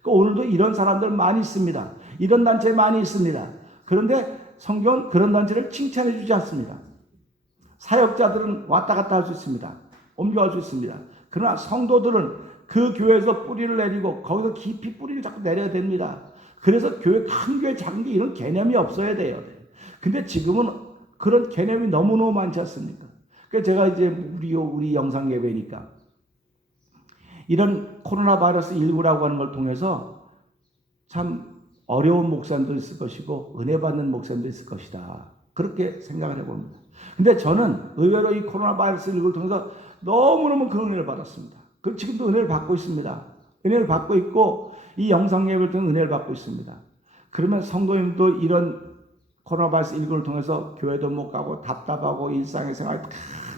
그러니까 오늘도 이런 사람들 많이 있습니다. 이런 단체 많이 있습니다. 그런데 성경은 그런 단체를 칭찬해 주지 않습니다. 사역자들은 왔다 갔다 할 수 있습니다. 옮겨갈 수 있습니다. 그러나 성도들은 그 교회에서 뿌리를 내리고 거기서 깊이 뿌리를 자꾸 내려야 됩니다. 그래서 교회 큰 교회 작은 교회 이런 개념이 없어야 돼요. 근데 지금은 그런 개념이 너무너무 많지 않습니까? 그래서 제가 이제 우리 영상 예배니까 이런 코로나 바이러스 19라고 하는 걸 통해서 참 어려운 목사님도 있을 것이고 은혜 받는 목사님도 있을 것이다. 그렇게 생각을 해봅니다. 근데 저는 의외로 이 코로나 바이러스 19를 통해서 너무너무 그 은혜를 받았습니다. 그 지금도 은혜를 받고 있습니다. 은혜를 받고 있고 이 영상 예배를 통해 은혜를 받고 있습니다. 그러면 성도님도 이런 코로나 바이러스 19를 통해서 교회도 못 가고 답답하고 일상의 생활에 다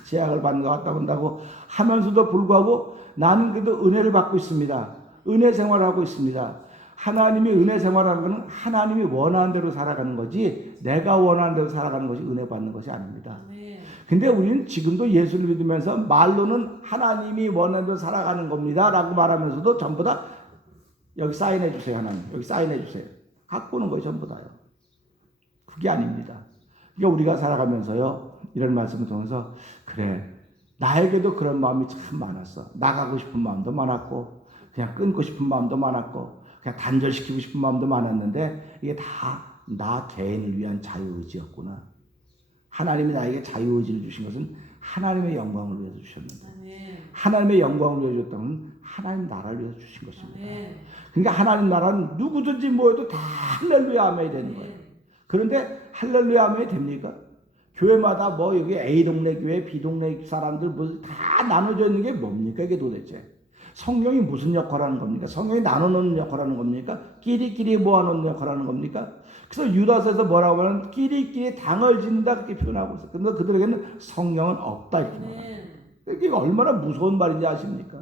제약을 받는 것 같다 본다고 하면서도 불구하고 나는 그래도 은혜를 받고 있습니다. 은혜 생활을 하고 있습니다. 하나님이 은혜 생활하는 것은 하나님이 원하는 대로 살아가는 거지 내가 원하는 대로 살아가는 것이 은혜 받는 것이 아닙니다. 근데 우리는 지금도 예수를 믿으면서 말로는 하나님이 원하는 대로 살아가는 겁니다 라고 말하면서도 전부 다 여기 사인해 주세요. 하나님 여기 사인해 주세요. 갖고 오는 거예요. 전부 다요. 그게 아닙니다. 그러니까 우리가 살아가면서요 이런 말씀을 통해서 그래 나에게도 그런 마음이 참 많았어. 나가고 싶은 마음도 많았고 그냥 끊고 싶은 마음도 많았고 그냥 단절시키고 싶은 마음도 많았는데 이게 다 나 개인을 위한 자유의지였구나. 하나님이 나에게 자유의지를 주신 것은 하나님의 영광을 위해서 주셨는데 하나님의 영광을 위해서 주셨다면 하나님 나라를 위해서 주신 것입니다. 그러니까 하나님 나라는 누구든지 모여도 다 할렐루야 아멘이 되는 거예요. 그런데 할렐루야 아멘이 됩니까? 교회마다 뭐 여기 A 동네 교회, B 동네 사람들 뭐 다 나눠져 있는 게 뭡니까 이게 도대체? 성령이 무슨 역할을 하는 겁니까? 성령이 나눠놓는 역할을 하는 겁니까? 끼리끼리 모아놓는 역할을 하는 겁니까? 그래서 유다서에서 뭐라고 하면 끼리끼리 당을 짓는다 그렇게 표현하고 있어요. 그런데 그들에게는 성령은 없다 이렇게 말합니다. 이게 얼마나 무서운 말인지 아십니까?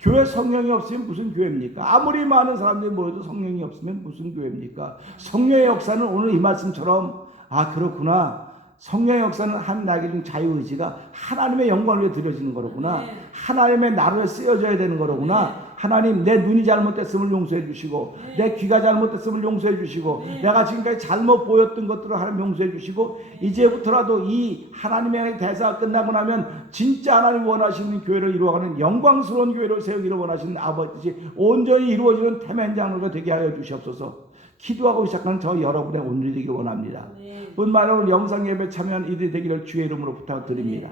교회 성령이 없으면 무슨 교회입니까? 아무리 많은 사람들이 모여도 성령이 없으면 무슨 교회입니까? 성령의 역사는 오늘 이 말씀처럼 아 그렇구나. 성령의 역사는 한 나에게 준 자유의지가 하나님의 영광을 위해 드려지는 거로구나. 하나님의 나라에 쓰여져야 되는 거로구나. 하나님 내 눈이 잘못됐음을 용서해 주시고 내 귀가 잘못됐음을 용서해 주시고 내가 지금까지 잘못 보였던 것들을 하나님 용서해 주시고 이제부터라도 이 하나님의 대사가 끝나고 나면 진짜 하나님 원하시는 교회를 이루어가는 영광스러운 교회를 세우기를 원하시는 아버지 온전히 이루어지는 태면장로가 되게 하여 주시옵소서. 기도하고 시작하는 저 여러분의 오늘이 되기를 원합니다. 뿐만 아니라 영상 예배 참여한 이들이 되기를 주의 이름으로 부탁드립니다.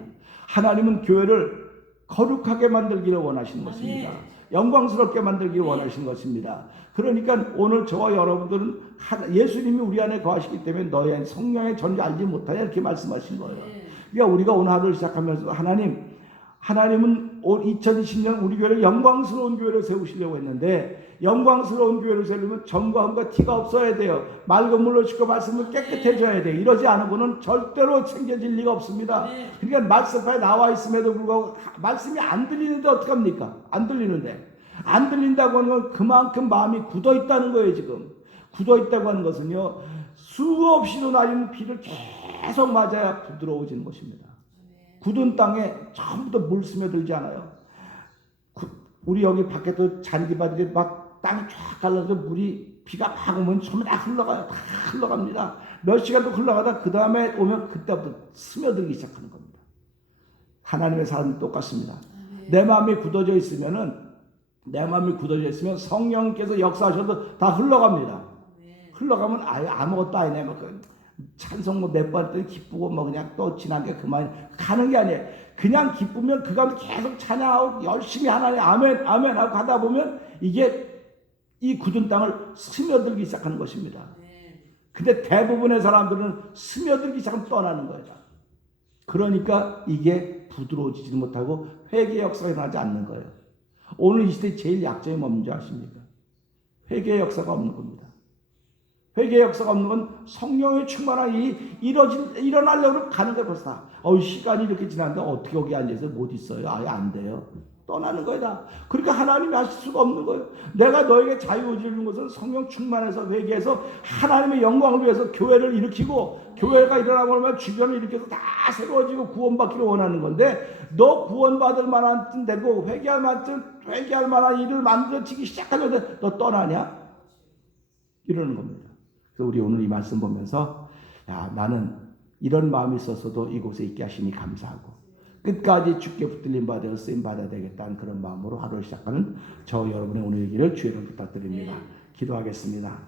하나님은 교회를 거룩하게 만들기를 원하시는 것입니다. 영광스럽게 만들기를 원하시는 것입니다. 그러니까 오늘 저와 여러분들은 예수님이 우리 안에 거하시기 때문에 너의 성령의 전지 알지 못하냐 이렇게 말씀하신 거예요. 그러니까 우리가 오늘 하루를 시작하면서 하나님은 올 2020년 우리 교회를 영광스러운 교회를 세우시려고 했는데 영광스러운 교회를 세우려면 점과 흠과 티가 없어야 돼요. 맑은 물로 씻고 말씀을 깨끗해져야 돼요. 이러지 않으고는 절대로 챙겨질 리가 없습니다. 그러니까 말씀판에 나와 있음에도 불구하고 말씀이 안 들리는데 어떡합니까? 안 들린다고 하는 건 그만큼 마음이 굳어 있다는 거예요. 지금 굳어 있다고 하는 것은요 수없이도 날리는 비를 계속 맞아야 부드러워지는 것입니다. 굳은 땅에 처음부터 물 스며들지 않아요. 우리 여기 밖에도 잔디밭이 막 땅이 쫙 갈라서 물이 비가 막 오면 전부 다 흘러가요. 다 흘러갑니다. 몇 시간도 흘러가다 그 다음에 오면 그때부터 스며들기 시작하는 겁니다. 하나님의 사람은 똑같습니다. 내 마음이 굳어져 있으면 성령께서 역사하셔도 다 흘러갑니다. 흘러가면 아예 아무것도 아니네. 찬송 몇 번 했더니 기쁘고 그냥 또 지난 게 그만 가는 게 아니에요. 그냥 기쁘면 그 가운데 계속 찬양하고 열심히 하나님 아멘 아멘 하고 가다 보면 이게 이 굳은 땅을 스며들기 시작하는 것입니다. 근데 대부분의 사람들은 스며들기 시작하면 떠나는 거예요. 그러니까 이게 부드러워지지 못하고 회개의 역사가 일어나지 않는 거예요. 오늘 이 시대의 제일 약점이 뭔지 아십니까? 회개의 역사가 없는 겁니다. 회개의 역사가 없는 건 성령의 충만한 일어나려고 가는 거예요. 벌써 시간이 이렇게 지났는데 어떻게 여기 앉아서 못 있어요? 아예 안 돼요. 떠나는 거다. 그러니까 하나님이 하실 수가 없는 거예요. 내가 너에게 자유의지를 준 것은 성령 충만해서 회개해서 하나님의 영광을 위해서 교회를 일으키고 교회가 일어나고 나면 주변을 일으켜서 다 새로워지고 구원받기를 원하는 건데 너 구원받을 만한 쯤 되고 회개할 만한 일을 만들어지기 시작하려는데 너 떠나냐? 이러는 겁니다. 그래서 우리 오늘 이 말씀 보면서 나는 이런 마음이 있었어도 이곳에 있게 하시니 감사하고 끝까지 주께 붙들림 받아 쓰임 받아야 되겠다는 그런 마음으로 하루를 시작하는 저 여러분의 오늘 얘기를 주의 이름으로 부탁드립니다. 기도하겠습니다.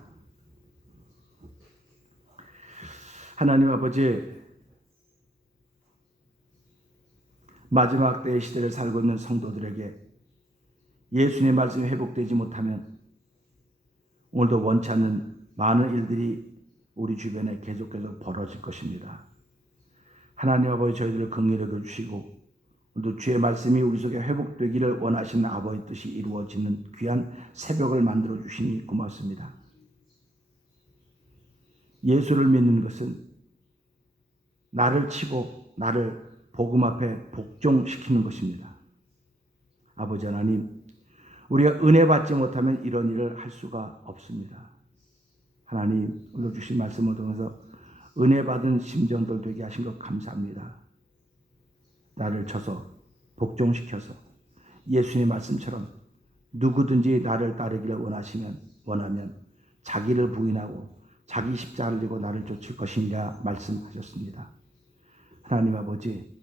하나님 아버지, 마지막 때의 시대를 살고 있는 성도들에게 예수님의 말씀이 회복되지 못하면 오늘도 원치 않는 많은 일들이 우리 주변에 계속해서 벌어질 것입니다. 하나님 아버지, 저희들을 긍휼히 여겨주시고 또 주의 말씀이 우리 속에 회복되기를 원하시는 아버지 뜻이 이루어지는 귀한 새벽을 만들어 주시니 고맙습니다. 예수를 믿는 것은 나를 치고 나를 복음 앞에 복종시키는 것입니다. 아버지 하나님, 우리가 은혜 받지 못하면 이런 일을 할 수가 없습니다. 하나님, 오늘 주신 말씀을 통해서 은혜 받은 심정들 되게 하신 것 감사합니다. 나를 쳐서 복종시켜서 예수님의 말씀처럼 누구든지 나를 따르기를 원하면 자기를 부인하고 자기 십자가를 지고 나를 쫓을 것이니라 말씀하셨습니다. 하나님 아버지,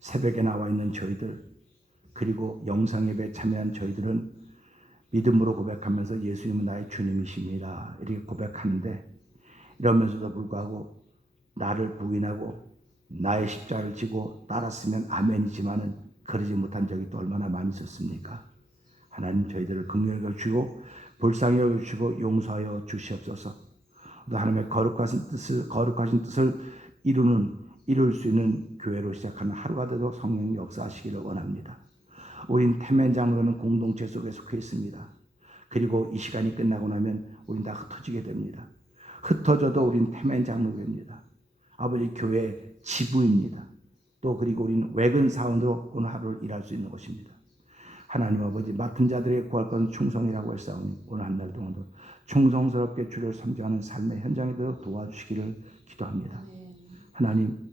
새벽에 나와 있는 저희들, 그리고 영상예배에 참여한 저희들은 믿음으로 고백하면서 예수님은 나의 주님이십니다, 이렇게 고백하는데, 이러면서도 불구하고 나를 부인하고 나의 십자가를 지고 따랐으면 아멘이지만은 그러지 못한 적이 또 얼마나 많이 있었습니까? 하나님, 저희들을 긍휼히 여기시고 불쌍히 여기시고 용서하여 주시옵소서. 또 하나님의 거룩하신 뜻을 이룰 수 있는 교회로 시작하는 하루가 되도 성령 역사하시기를 원합니다. 우린 태면 장로는 공동체 속에 속해 있습니다. 그리고 이 시간이 끝나고 나면 우린 다 흩어지게 됩니다. 흩어져도 우린 태면 장로교입니다. 아버지, 교회 지부입니다. 또 그리고 우리는 외근 사원으로 오늘 하루를 일할 수 있는 것입니다. 하나님 아버지, 맡은 자들의 구할 것은 충성이라고 했사오니 오늘 한 달 동안도 충성스럽게 주를 섬겨하는 삶의 현장에도 도와주시기를 기도합니다. 하나님,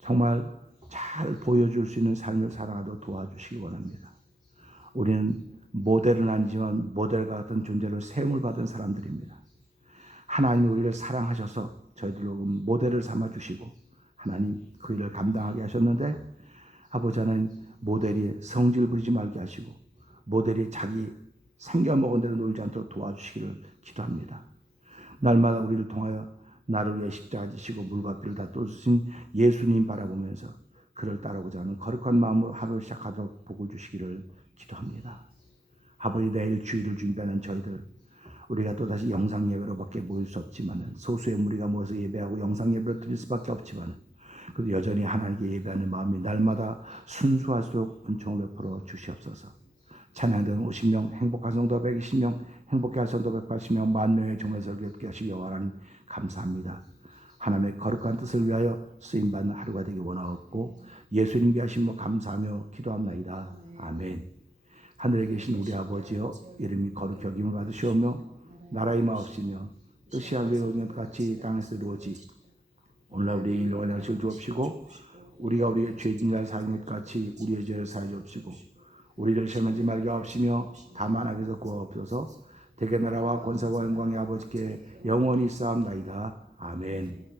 정말 잘 보여줄 수 있는 삶을 살아가도 도와주시기 원합니다. 우리는 모델은 아니지만 모델과 같은 존재로 세움을 받은 사람들입니다. 하나님이 우리를 사랑하셔서 저희들로 모델을 삼아주시고 하나님 그 일을 감당하게 하셨는데, 아버지 하나님, 모델이 성질 부리지 말게 하시고 모델이 자기 생겨먹은 대로 놀지 않도록 도와주시기를 기도합니다. 날마다 우리를 통하여 나를 위해 십자가 지시고 물과 피를 다 쏟으신 예수님 바라보면서 그를 따르고자 하는 거룩한 마음으로 하루를 시작하도록 복을 주시기를 기도합니다. 아버지, 내일 주일을 준비하는 저희들, 우리가 또다시 영상 예배로밖에 모일 수 없지만 소수의 무리가 모여서 예배하고 영상 예배를 드릴 수밖에 없지만 그래도 여전히 하나님께 예배하는 마음이 날마다 순수할수록 은총을 베풀어 주시옵소서. 찬양되는 50명, 행복한 성도 120명, 행복해 할 성도 180명, 만명의 종의 설교 듣게 하시기 원하는 감사합니다. 하나님의 거룩한 뜻을 위하여 쓰임받는 하루가 되기 원하옵고 예수님께 하심으로 감사하며 기도합나이다. 아멘. 하늘에 계신 우리 아버지여, 이름이 거룩히 여김을 받으시오며 나라의 마옵시며 뜻이 하늘에 이루어진 것 같이 땅에서 이루어지. 오늘날 우리의 일용할 양식을 주옵시고 우리가 우리의 죄진 자를 사하는 것 같이 우리의 죄를 사하여 주옵시고 우리를 시험하지 말게 하옵시며 다만 악에서 구하옵소서. 대개 나라와 권세와 영광의 아버지께 영원히 쌓옵나이다. 아멘.